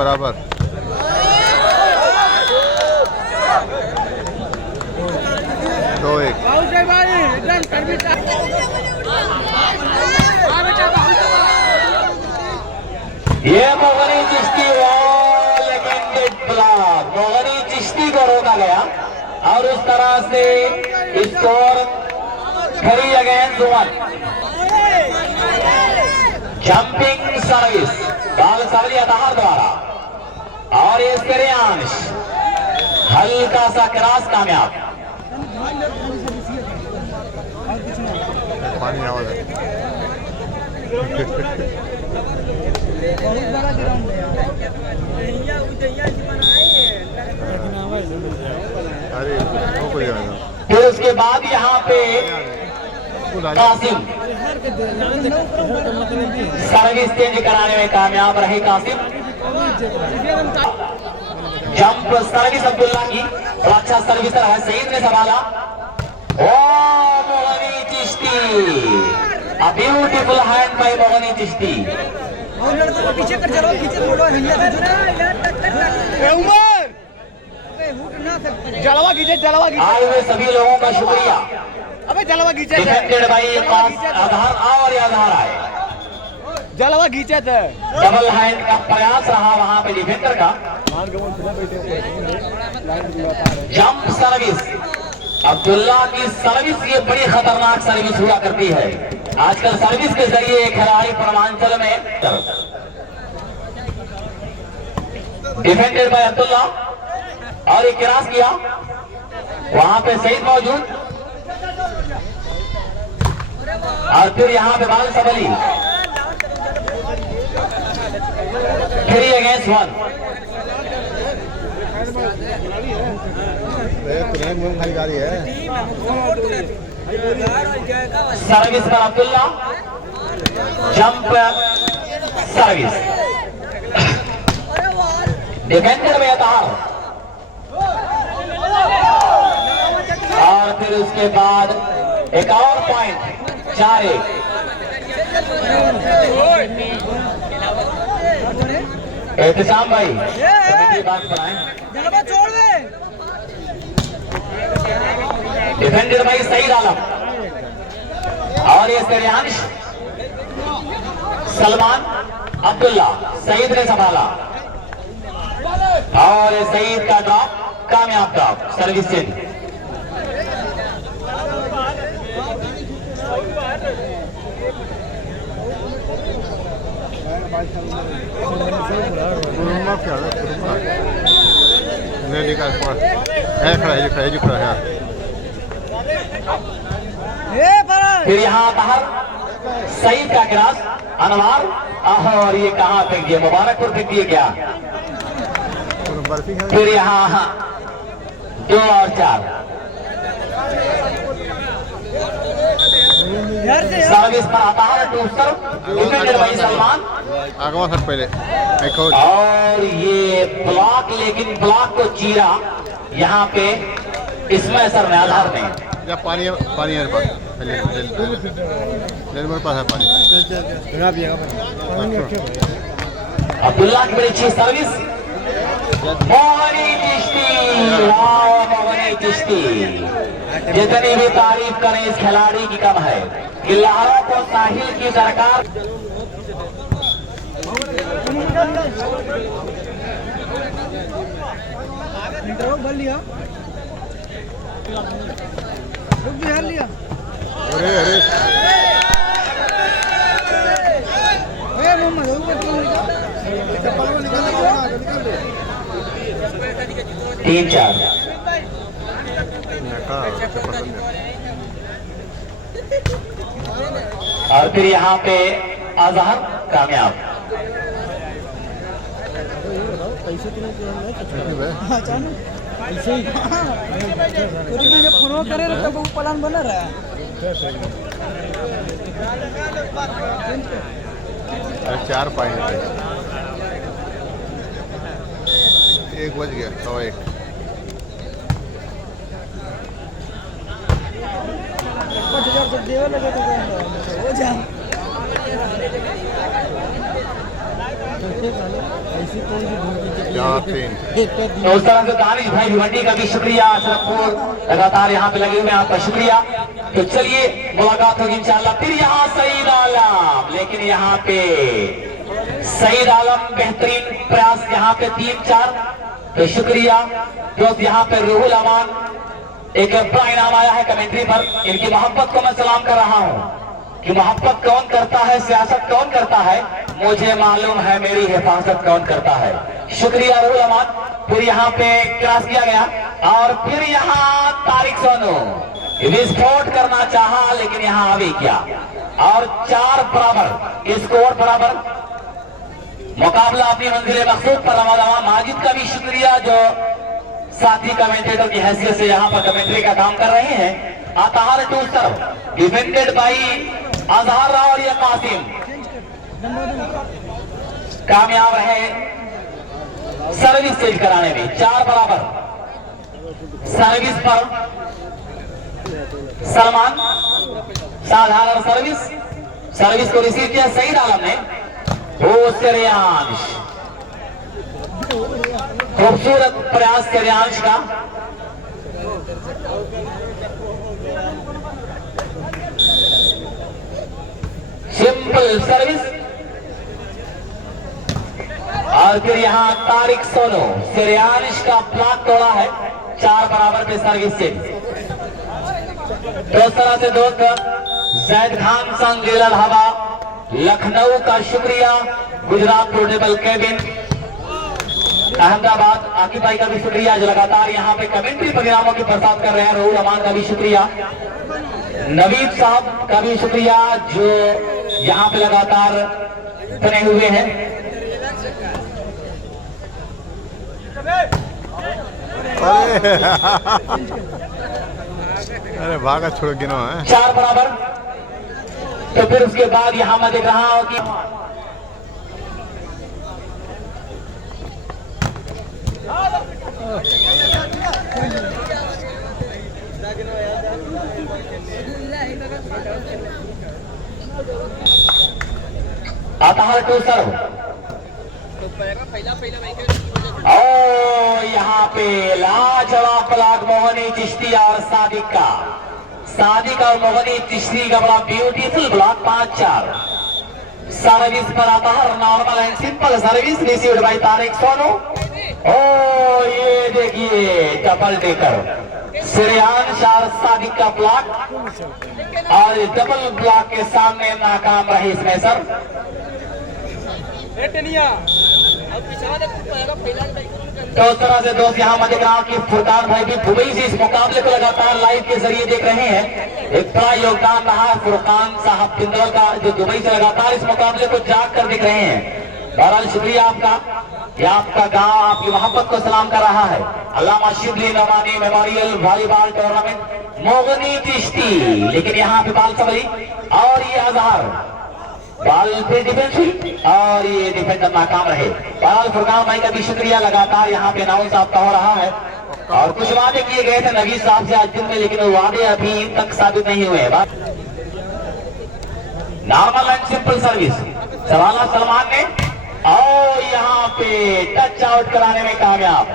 बराबर। दो एक। ये मोगनी चिश्ती ब्लॉक, मोगनी चिश्ती को रोका गया और उस तरह से स्कोर 3-1। जंपिंग सर्विस बाल सवली अतहार द्वारा और ये श्रेयांश हल्का सा क्रॉस कामयाब। पानी आवाज है। अरे फिर उसके बाद यहाँ पे कासिम सर्विस चेंज कराने में कामयाब रहे। कासिम जंप सर्विस अब्दुल्ला की और अच्छा सर्विसर है, सईद ने संभाला। Oh Mogni Chishti, a beautiful hand by Mogni Chishti. पीछे कर चलो, पीछे छोड़ो जलवा खींचे, जलवा खींचे। आए हुए सभी लोगों का शुक्रिया। अबे जलवा खींचे डिफेंडेड बाय आधार और आधार आए, जलवा खींचे थे। डबल हैंड का प्रयास रहा वहां पे डिफेंडर का। जंप सर्विस अब्दुल्ला की सर्विस, ये बड़ी खतरनाक सर्विस हुआ करती है। आजकल सर्विस के जरिए खिलाड़ी पूर्वांचल में डिफेंडेड बाय अब्दुल्ला और एक क्रॉस किया, वहां पे सईद मौजूद और फिर यहां पे बाल सबली 3-1। सर्विस पर अब्दुल्ला, जंप सर्विस डिफेंडर में अतार और फिर उसके बाद एक और पॉइंट 4-1। एहतसाम भाई बात पढ़ाएं। छोड़ दे। डिफेंडर भाई सईद आलम और ये श्रेयांश सलमान अब्दुल्ला, सईद ने संभाला और ये सईद का ड्रॉप कामयाब ड्रॉप सर्विस चेंज। फिर यहाँ बाहर सईद का क्रॉस अनवार और ये कहाँ फेंक दिया, मुबारकपुर फेंक दिए क्या। फिर यहाँ 2 और 4 सर्विस पर आता है टूस्टर डिफेंडेड बाय सलमान पहले और ये ब्लॉक, लेकिन ब्लॉक को चीरा यहाँ पे इसमें सर ने आधार में पानी पानी है पास है पानी। अब्दुल्ला की बड़ी अच्छी सर्विस। मोगनी चिश्ती, वाह मोगनी चिश्ती, जितनी भी तारीफ करें इस खिलाड़ी की कम है। खिलाड़ियों को साहिल की दरकार। भर लिया, बिहार लिया। अरे अरे मोहम्मद 3-4 और फिर यहाँ पे अजहर कामयाब। पूरा करे तो प्लान बना रहा है। 4 पॉइंट 1 बज गया 101। देवा लगे तो हो जा। चार तीन तो उस तरह से दानिश भाई भिवंडी का भी शुक्रिया, सरपुर लगातार यहाँ पे लगे हुए हैं, आपका शुक्रिया। तो चलिए मुलाकात होगी इंशाल्लाह। फिर यहाँ सईद आलम, लेकिन यहाँ पे सईद आलम बेहतरीन प्रयास, यहाँ पे 3-4, तो शुक्रिया दोस्त। यहाँ पे रूहुल अमान, एक बड़ा इनाम आया है कमेंट्री पर, इनकी मोहब्बत को मैं सलाम कर रहा हूँ कि मोहब्बत कौन करता है, सियासत कौन करता है, मुझे मालूम है मेरी हिफाजत कौन करता है। शुक्रिया रूहुल अमान। फिर यहाँ पे क्रॉस किया गया और फिर यहाँ तारिक सोनू विस्फोट करना चाहा, लेकिन यहाँ आगे किया और 4 बराबर स्कोर बराबर। मुकाबला अपनी मंजिल मकसूद पर रवा। माजिद का भी शुक्रिया जो साथी कमेंटेटर की हैसियत से यहाँ पर कमेंट्री का काम कर रहे हैं। अतहार टू तरफ डिफेंडेड बाई अजहर और या कासिम, कामयाब रहे सर्विस चेंज कराने में। 4 बराबर सर्विस पर सलमान, साधारण सर्विस को रिसीव किया सईद आलम ने। वो श्रेयांश, खूबसूरत प्रयास श्रेयांश का। सिंपल सर्विस और फिर यहाँ तारिक सोनू श्रेयांश का ब्लॉक तोड़ा है। 4 बराबर पे सर्विस से तो तरह से दोस्त जैद खान संग जिला हवा लखनऊ का शुक्रिया, गुजरात पोर्टेबल केबिन अहमदाबाद आकिब भाई का भी शुक्रिया जो लगातार यहाँ पे कमेंट्री परिणामों की प्रसाद कर रहे हैं। रूहुल अमान का भी शुक्रिया, नवीद साहब का भी शुक्रिया जो यहाँ पे लगातार बने हुए हैं। अरे भागा छोड़ गिनो है। 4 बराबर। तो फिर उसके बाद यहां मैं देख रहा हूं कि अतहार टू सर्व। ओ यहाँ पे लाजवाब ब्लॉक मोहनी चिश्ती और सादिक और मोहनी चिश्ती का बड़ा ब्यूटीफुल ब्लॉक। 5-4 सर्विस पर आता है, normal and simple service received by Tariq Sonu. ओ ये देखिए डबल टेकर श्रेयांश और सादिक का ब्लॉक और डबल ब्लॉक के सामने नाकाम रहे इसमें सर। तो उस तरह से दोस्त यहाँ मैं देख रहा हूँ कि फुरकान भाई भी दुबई से इस मुकाबले को लगातार लाइव के जरिए देख रहे हैं। एक बड़ा योगदान रहा फुरकान साहब पिंदौल का जो दुबई से लगातार इस मुकाबले को जाग कर देख रहे हैं। बहरहाल शुक्रिया आपका, ये आपका गांव आपकी मोहब्बत को सलाम कर रहा है। Allama Shibli Nawani memorial volleyball tournament Mogni Chishti, लेकिन यहाँ पे बाल सबली और ये अजहर बाल पे डिफेंस हुई और ये डिफेंडर नाकाम रहे। बहरहाल फुरकान भाई का भी शुक्रिया, लगातार यहाँ पे नाउंस आपका हो रहा है। और कुछ वादे किए गए थे नवीद साहब से आज दिन में, लेकिन वो वादे अभी तक साबित नहीं हुए। नॉर्मल एंड सिंपल सर्विस सवाला सलमान ने और यहाँ पे टच आउट कराने में कामयाब।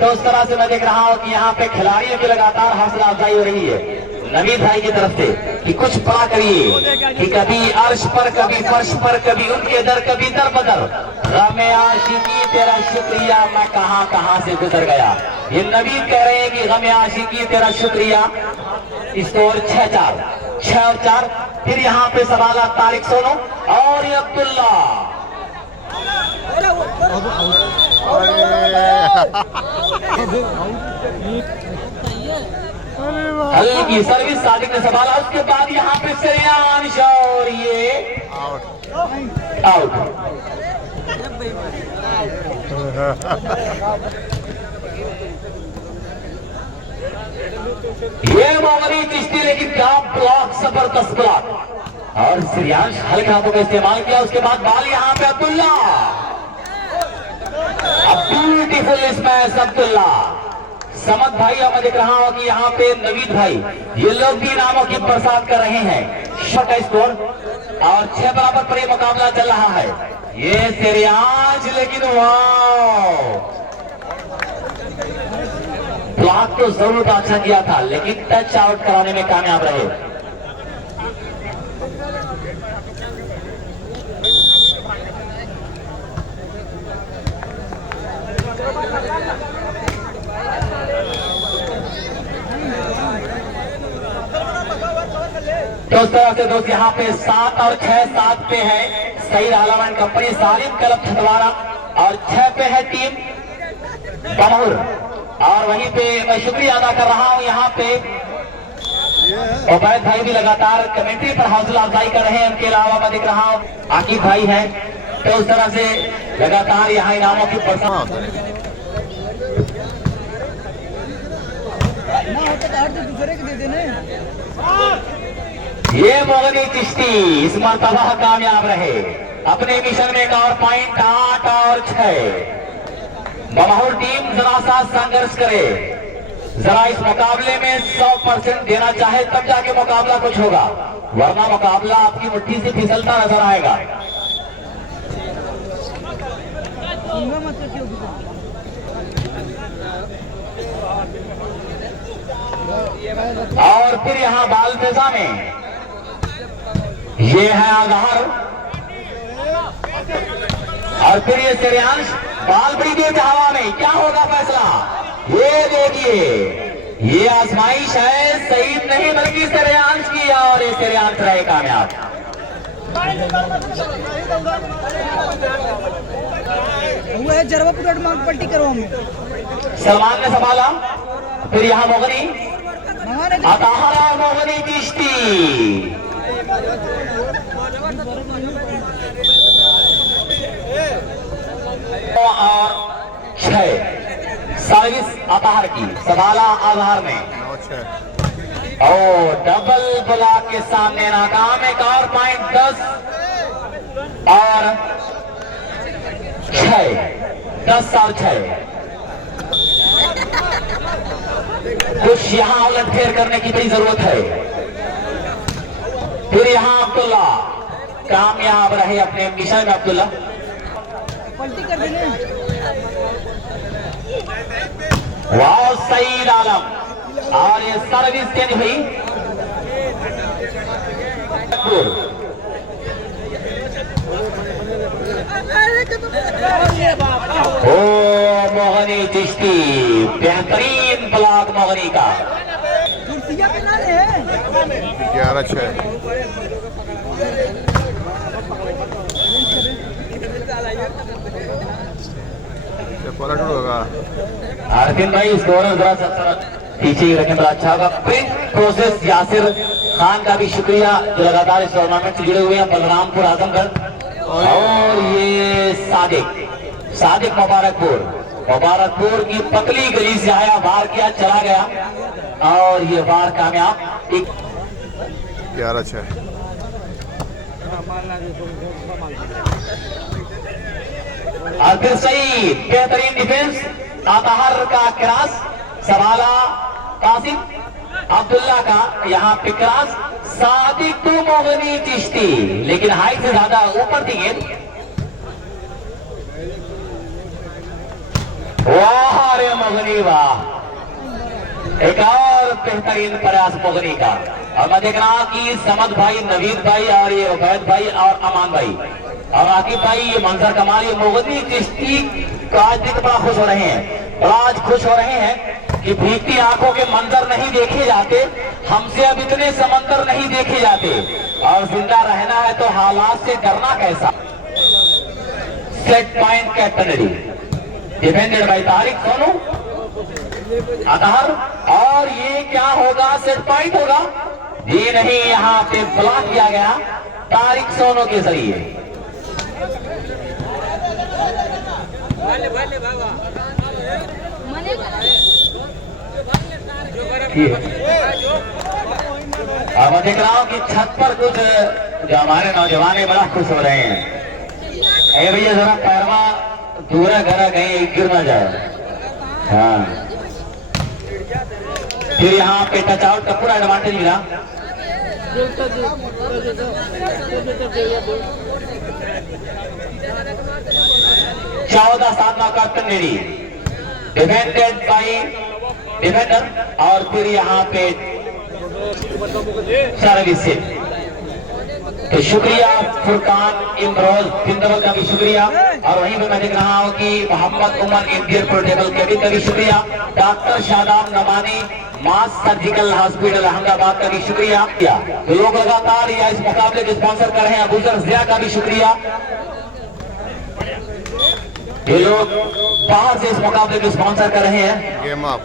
तो उस तरह से मैं देख रहा हूँ कि यहाँ पे खिलाड़ियों की लगातार हौसला अफजाई हो रही है नवीद भाई की तरफ से कि कुछ बड़ा करिए, कि कभी अर्श पर कभी फर्श पर कभी उनके दर कभी दर बदर। गमे आशिकी तेरा शुक्रिया मैं कहां कहां से गुजर गया। ये नवीद कह रहे हैं कि गमे आशिकी तेरा शुक्रिया। स्कोर 6-4 6 और 4। फिर यहाँ पे सवाल तारिक सोनू और ये अब्दुल्ला हल्की सर्विस सादिक ने संभाला। उसके बाद यहाँ पे श्रेयांश और ये आउट। ये मोगनी चिश्ती, लेकिन क्या ब्लॉक, जबरदस्त ब्लॉक और श्रेयांश हल्के हाथों का इस्तेमाल किया। उसके बाद बाल यहाँ पे अब्दुल्ला, ब्यूटीफुल स्मैश अब्दुल्ला। समद भाई अब मैं देख रहा हूं कि यहाँ पे नवीद भाई ये लोग भी नामों की प्रसाद कर रहे हैं। का स्कोर और 6 बराबर पर ये मुकाबला चल रहा है। ये श्रेयांश, लेकिन वाह, ब्लॉक तो जरूर अच्छा किया था लेकिन टच आउट कराने में कामयाब रहे। तो उस तरह से दोस्त यहाँ पे 7 और 6, 7 पे है Saeed Alam and company Salim club Chhatwara और 6 पे है टीम बमहुर। और वहीं पे मैं शुक्रिया अदा कर रहा हूँ यहाँ पे उबैद भाई भी लगातार कमेंट्री पर हौसला अफजाई कर रहे हैं। उनके अलावा मैं देख रहा हूँ आकिब भाई हैं। तो उस तरह से लगातार यहाँ इनामों की बरसात ना होता तो हर दूसरे के दे देने। ये मोगनी चिश्ती इस मरतबा कामयाब रहे अपने मिशन में। एक और पॉइंट 8 और 6। बमहुर टीम जरा सा संघर्ष करे, जरा इस मुकाबले में 100% देना चाहे तब जाके मुकाबला कुछ होगा, वरना मुकाबला आपकी मुट्ठी से फिसलता नजर आएगा। और फिर यहाँ बाल पेशा में ये है आधार और फिर ये श्रेयांश बाल बड़ी देर हवा में, क्या होगा फैसला ये देखिए। ये आजमाइश है सईद नहीं बल्कि श्रेयांश की और ये श्रेयांश रहे कामयाब। वो है जरवा पूरा मांग पट्टी करवा में सलमान ने संभाला। फिर यहाँ मोगनी अताहरा मोगनी चिश्ती और 6 सर्विस अताहर की संभाला आधार में। 9-6 ओ डबल ब्लॉक के सामने नाकाम। एक और पॉइंट 10 और 6, 10 और 6। कुछ यहां उलटफेर करने की बड़ी जरूरत है। फिर यहां अब्दुल्ला कामयाब रहे अपने मिशन में। अब्दुल्ला पलटी कर देने। वाह सईद आलम और ये सर्विस चेंज हुई। ओ मोहनी चिश्ती बेहतरीन ब्लॉक मोहनी का। 11-6 पलट होगा। अरविंद भाई स्कोर जरा पीछे ही रखें बड़ा अच्छा होगा। प्रिंट प्रोसेस यासिर खान का भी शुक्रिया जो लगातार इस टूर्नामेंट से जुड़े हुए हैं। बलरामपुर आजमगढ़ और ये सादिक मुबारकपुर की पतली गली से आया, वार किया, चला गया और ये वार कामयाब। 11-6 और फिर सही बेहतरीन डिफेंस अतहर का क्रॉस संभाला कासिम अब्दुल्ला का यहाँ पे क्रॉस। सादिक तो मोगनी चिश्ती लेकिन हाइट से ज्यादा ऊपर थी गेंद। वाह रे मोगनी वाह, एक और बेहतरीन प्रयास मोगनी का। और मैं देख रहा हूं कि समद भाई, नवीद भाई और ये उबैद भाई और अमान भाई और आकिब भाई ये मंजर कमाल, ये मोगनी चिश्ती का आज देख बड़ा खुश हो रहे हैं। बड़ा आज खुश हो रहे हैं कि भीगती आंखों के मंजर नहीं देखे जाते, हमसे अब इतने समंदर नहीं देखे जाते। और जिंदा रहना है तो हालात से डरना कैसा। Set point captaincy defended by Tariq Sonu Athar. और ये क्या होगा, सेट पॉइंट होगा जी नहीं, यहाँ पे ब्लॉक किया गया तारिक सोनू के जरिए। अब मैं देख रहा हूँ कि छत पर कुछ जो हमारे नौजवान है बड़ा खुश हो रहे हैं। अरे भैया जरा पैरवा दूरा घरा कहीं गिर ना जाए। हाँ फिर यहाँ पे टच आउट का पूरा एडवांटेज मिला। 14 साधना कैप्टन मेरी डिफेंडेड बाई डिफेंडर और फिर यहाँ पे सर्विस से तो शुक्रिया फुरकान इमरोज जिंदाबाद का भी शुक्रिया। और वहीं पे मैं देख रहा हूँ कि Mohammad Umar Indian portable cabin का भी शुक्रिया। Doctor Shadab Namani mass surgical hospital Ahmedabad का भी शुक्रिया। तो लोग लगातार या इस मुकाबले के स्पॉन्सर कर रहे हैं अबूजर जिया का भी शुक्रिया। ये लोग बाहर से इस मुकाबले को स्पॉन्सर कर रहे हैं। Game up